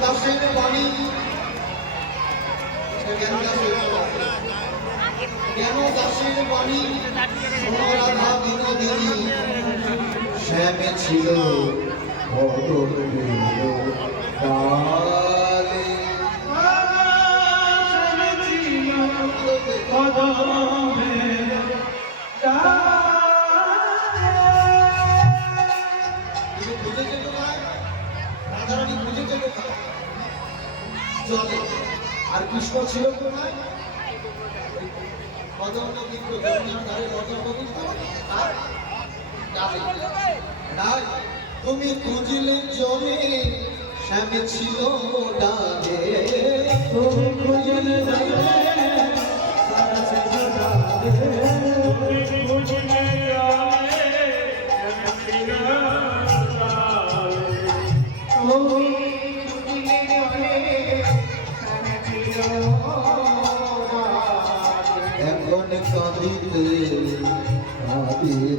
দাসের বাণী জ্ঞান দাসের বাণী রাধা বিনোদিনী শ্যামে ছিল জলে আর কৃষ্ণ ছিল কোথায়? তুমি খুঁজলে জলে শ্যামে ছিল ডালে তুমি খুঁজলে এখন কাঁদিতে কাঁদিতে